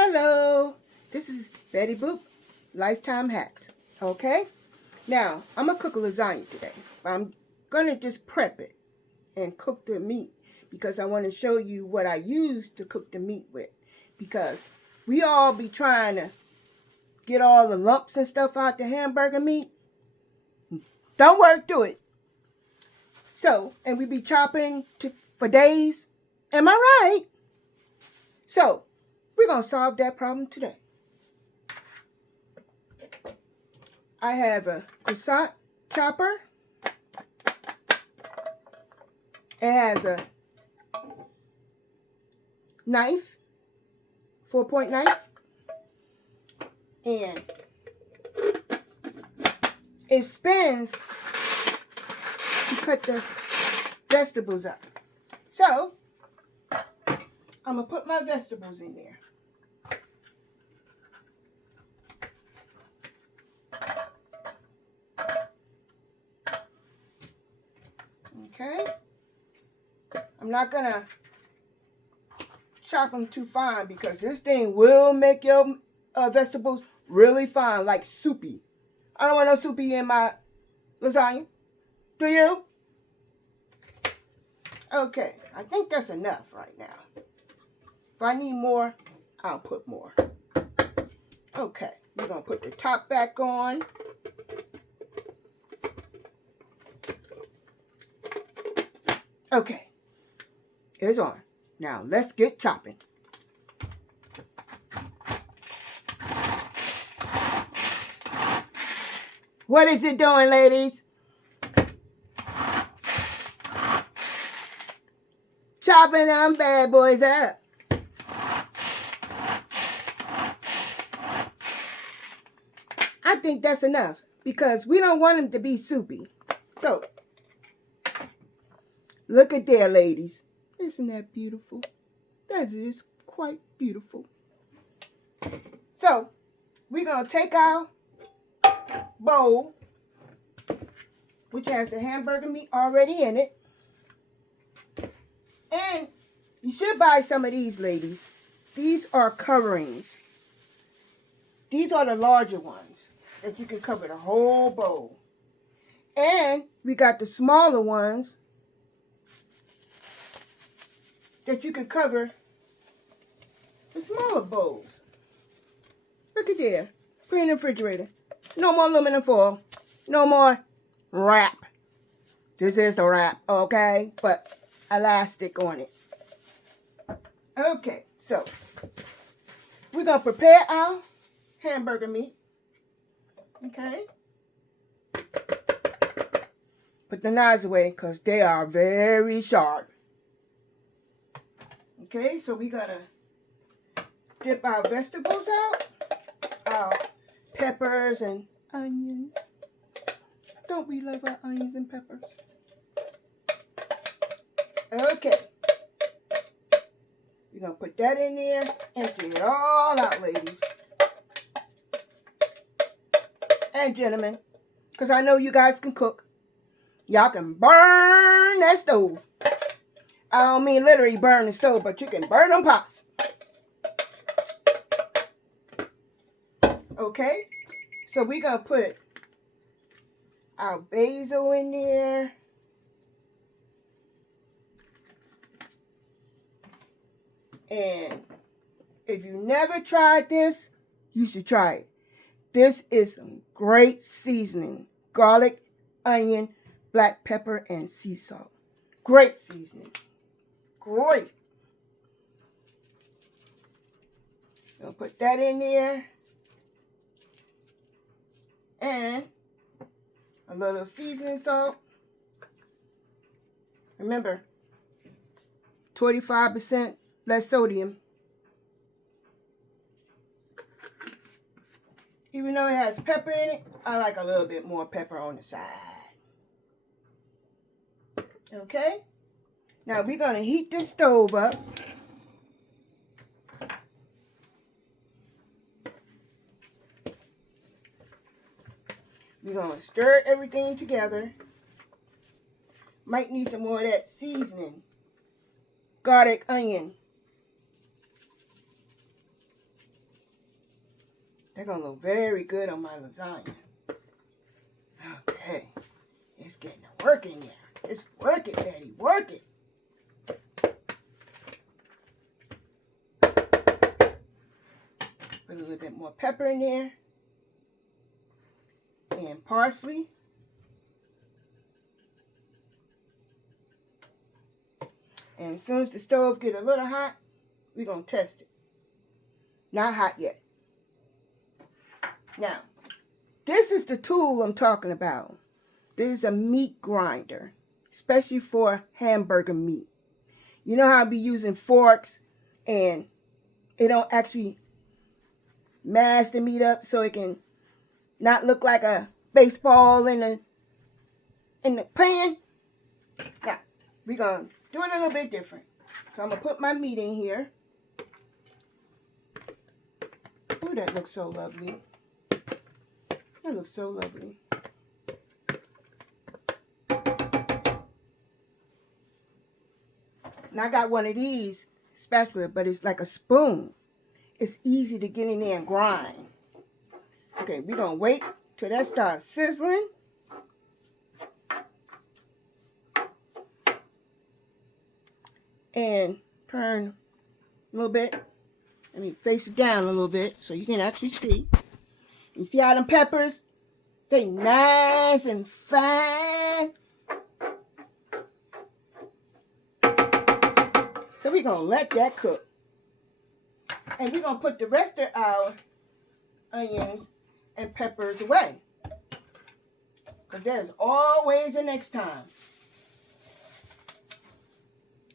Hello, this is Betty Boop, Lifetime Hacks. Okay, now I'm gonna cook a lasagna today. I'm gonna just prep it and cook the meat because I want to show you what I use to cook the meat with. Because we all be trying to get all the lumps and stuff out the hamburger meat. Don't work through it. So, and we be chopping for days. Am I right? So, we're going to solve that problem today. I have a croissant chopper. It has a knife, 4-point knife, and it spins to cut the vegetables up. So, I'm going to put my vegetables in there. Okay? I'm not going to chop them too fine because this thing will make your vegetables really fine, like soupy. I don't want no soupy in my lasagna. Do you? Okay, I think that's enough right now. If I need more, I'll put more. Okay, we're going to put the top back on. Okay, it's on. Now, let's get chopping. What is it doing, ladies? Chopping them bad boys up. I think that's enough because we don't want them to be soupy. So, look at there, ladies. Isn't that beautiful? That is quite beautiful. So, we're going to take our bowl, which has the hamburger meat already in it. And you should buy some of these, ladies. These are coverings. These are the larger ones that you can cover the whole bowl. And we got the smaller ones that you can cover the smaller bowls. Look at there. Put it in the refrigerator. No more aluminum foil. No more wrap. This is the wrap, okay? But elastic on it. Okay, so we're going to prepare our hamburger meat. Okay? Put the knives away because they are very sharp. Okay, so we're going to dip our vegetables out. Our peppers and onions. Don't we love our onions and peppers? Okay. We're going to put that in there. Empty it all out, ladies. And gentlemen. Because I know you guys can cook. Y'all can burn that stove. I don't mean literally burn the stove, but you can burn them pots. Okay? So we're going to put our basil in there. And if you never tried this, you should try it. This is some great seasoning. Garlic, onion, black pepper, and sea salt. Great seasoning. Great. I'll put that in there. And a little seasoning salt. Remember, 25% less sodium. Even though it has pepper in it, I like a little bit more pepper on the side. Okay? Now we're going to heat this stove up. We're going to stir everything together. Might need some more of that seasoning. Garlic, onion. They're going to look very good on my lasagna. Okay. It's getting to work in there. It's working, Betty. Work it. Put a little bit more pepper in there. And parsley. And as soon as the stove get a little hot, we're going to test it. Not hot yet. Now, this is the tool I'm talking about. This is a meat grinder, especially for hamburger meat. You know how I be using forks and it don't actually mash the meat up so it can not look like a baseball in the pan? Now, we're going to do it a little bit different. So I'm going to put my meat in here. Ooh, that looks so lovely. That looks so lovely. And I got one of these spatula, but it's like a spoon. It's easy to get in there and grind. Okay, we're going to wait till that starts sizzling. And turn a little bit. Let me face it down a little bit so you can actually see. You see how them peppers? They nice and fine. So we're going to let that cook. And we're going to put the rest of our onions and peppers away. Because there's always a next time.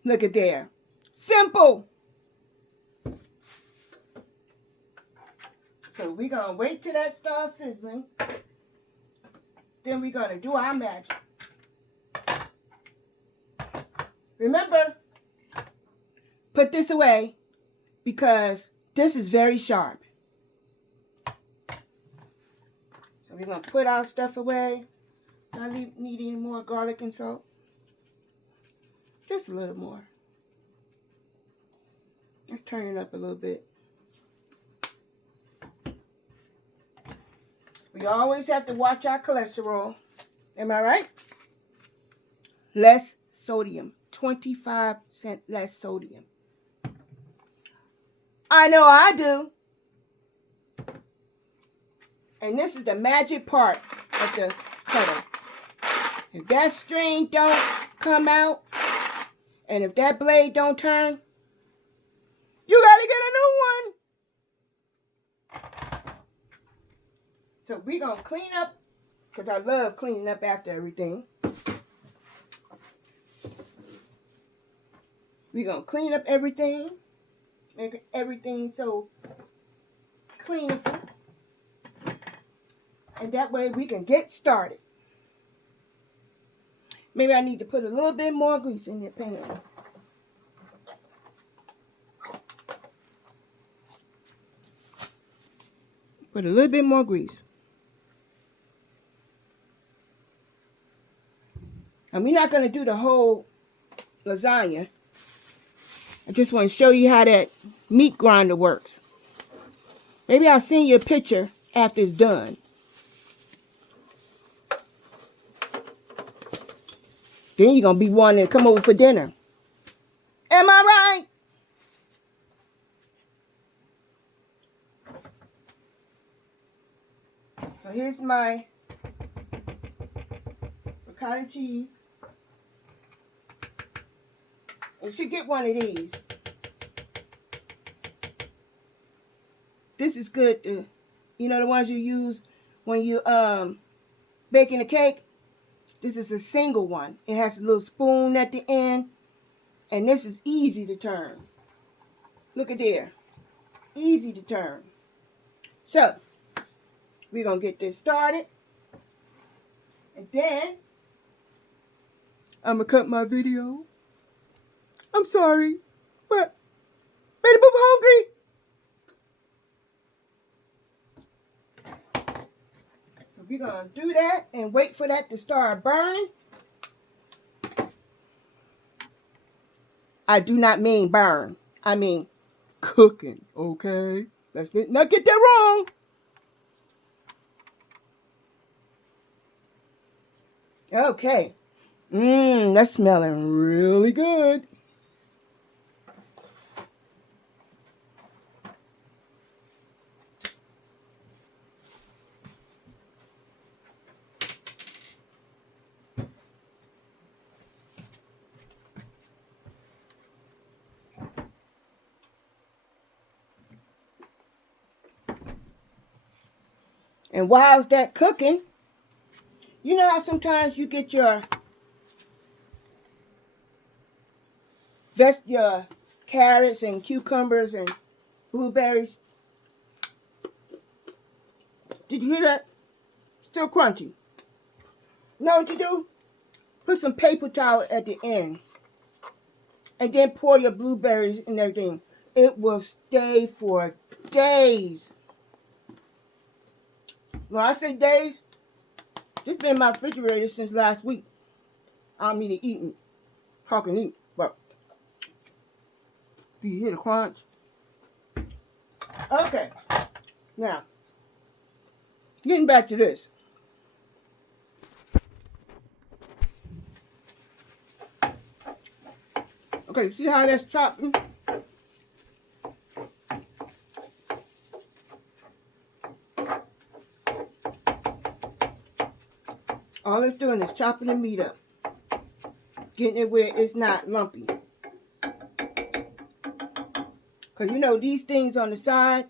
Look at there. Simple. So we're going to wait till that starts sizzling. Then we're going to do our magic. Remember, put this away because this is very sharp. So we're going to put our stuff away. Not need any more garlic and salt. Just a little more. Let's turn it up a little bit. We always have to watch our cholesterol. Am I right? Less sodium. 25% less sodium. I know I do. And this is the magic part of the kettle. If that string don't come out, and if that blade don't turn, you gotta get a new one. So we're going to clean up, because I love cleaning up after everything. We're going to clean up everything. Make everything so cleanable. And that way we can get started. Maybe I need to put a little bit more grease in your pan. Put a little bit more grease. And we're not going to do the whole lasagna. I just want to show you how that meat grinder works. Maybe I'll send you a picture after it's done. Then you're going to be wanting to come over for dinner. Am I right? So here's my ricotta cheese. You should get one of these. This is good to, you know, the ones you use when you baking a cake. This is a single one. It has a little spoon at the end. And this is easy to turn. Look at there. Easy to turn. So, we're going to get this started. And then, I'm going to cut my video. I'm sorry, but Betty Boop hungry. So we're going to do that and wait for that to start burning. I do not mean burn. I mean cooking, okay? Let's not get that wrong. Okay. That's smelling really good. And whilst that cooking, you know how sometimes you get your your carrots and cucumbers and blueberries. Did you hear that? Still crunchy. You know what you do? Put some paper towel at the end and then pour your blueberries and everything. It will stay for days. When I say days, it's been in my refrigerator since last week. I don't mean to eat, talking eat, but do you hear the crunch? Okay, now, getting back to this. Okay, see how that's chopping? All it's doing is chopping the meat up. Getting it where it's not lumpy. Because you know these things on the side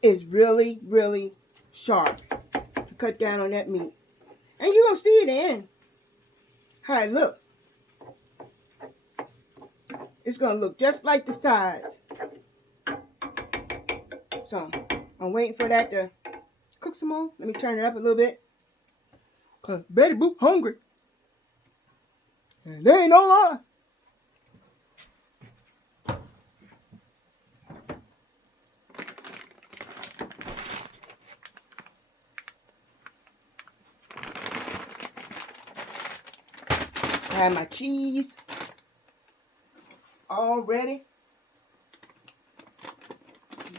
is really, really sharp to cut down on that meat. And you're going to see it in how it looks. It's going to look just like the sides. So, I'm waiting for that to cook some more. Let me turn it up a little bit. Because Betty Boop hungry. And there ain't no lie. I have my cheese all ready.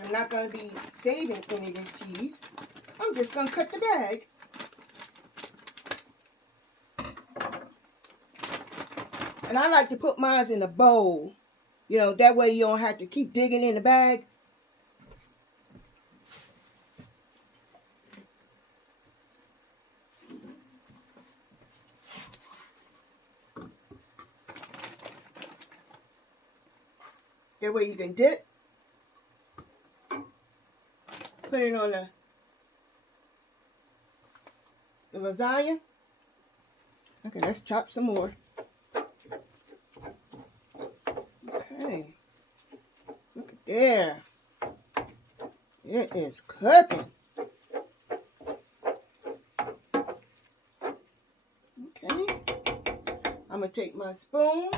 I'm not going to be saving any of this cheese. I'm just going to cut the bag. And I like to put mine in a bowl. You know, that way you don't have to keep digging in the bag. That way you can dip. Put it on the lasagna. Okay, let's chop some more. Okay. Look at there. It is cooking. Okay. I'm going to take my spoon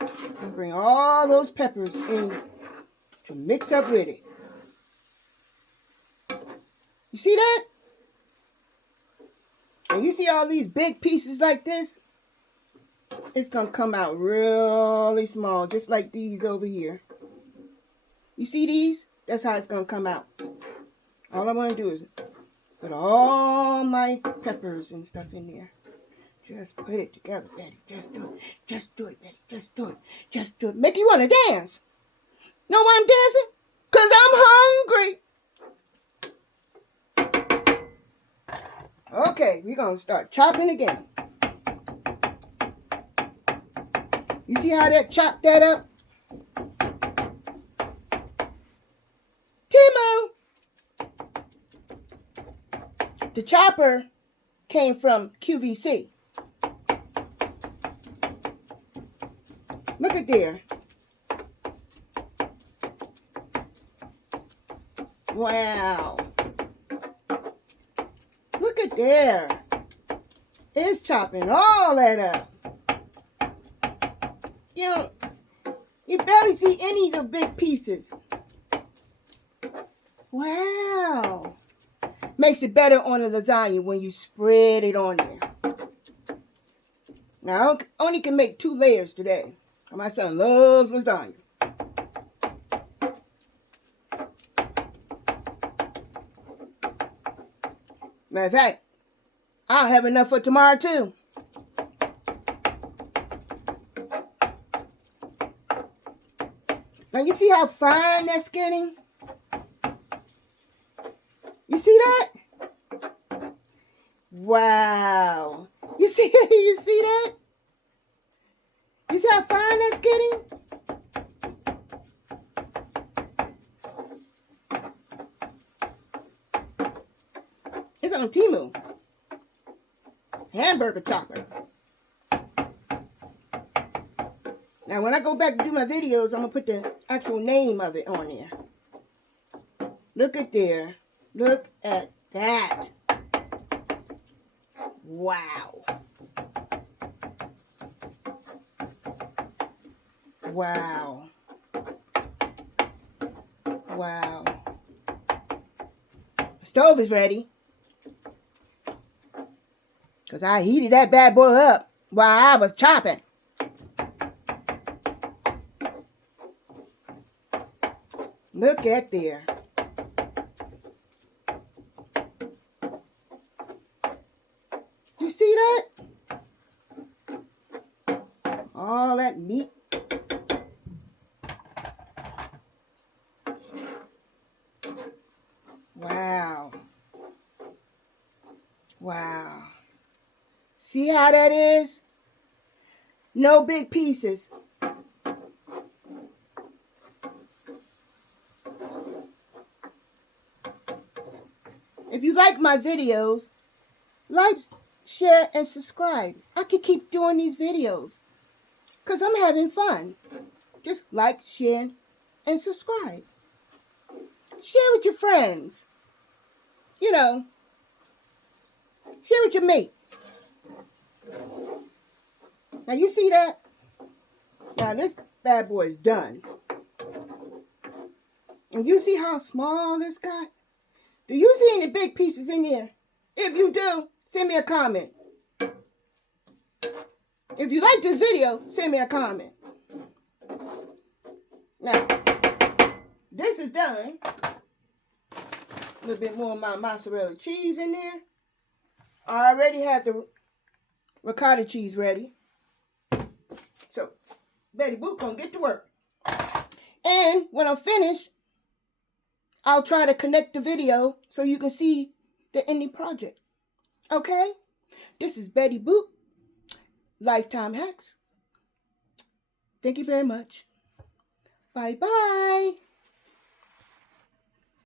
and bring all those peppers in to mix up with it. You see that? And you see all these big pieces like this? It's going to come out really small, just like these over here. You see these? That's how it's going to come out. All I want to do is put all my peppers and stuff in there. Just put it together, Betty. Just do it. Just do it, Betty. Just do it. Just do it. Make you want to dance. Know why I'm dancing? Because I'm hungry. Okay, we're going to start chopping again. You see how that chopped that up? Timo! The chopper came from QVC. Look at there. Wow. Look at there. It's chopping all that up. You barely see any of the big pieces. Wow. Makes it better on the lasagna when you spread it on there. Now, I only can make 2 layers today. My son loves lasagna. Matter of fact, I'll have enough for tomorrow too. Now you see how fine that's getting? You see that? Wow. You see you see that? You see how fine that's getting? It's on Temu. Hamburger chopper. Now when I go back to do my videos, I'm going to put the actual name of it on there. Look at there. Look at that. Wow. Wow. Wow. The stove is ready. Because I heated that bad boy up while I was chopping. Look at there. You see that? All that meat. Wow. Wow. See how that is? No big pieces. If you like my videos, like, share, and subscribe. I can keep doing these videos because I'm having fun. Just like, share, and subscribe. Share with your friends. You know, share with your mate. Now you see that? Now this bad boy is done. And you see how small this got? Do you see any big pieces in here? If you do, send me a comment. If you like this video, send me a comment. Now, this is done. A little bit more of my mozzarella cheese in there. I already have the ricotta cheese ready. So, Betty Boop gonna get to work. And when I'm finished, I'll try to connect the video so you can see the ending project. Okay? This is Betty Boop, Lifetime Hacks. Thank you very much. Bye-bye.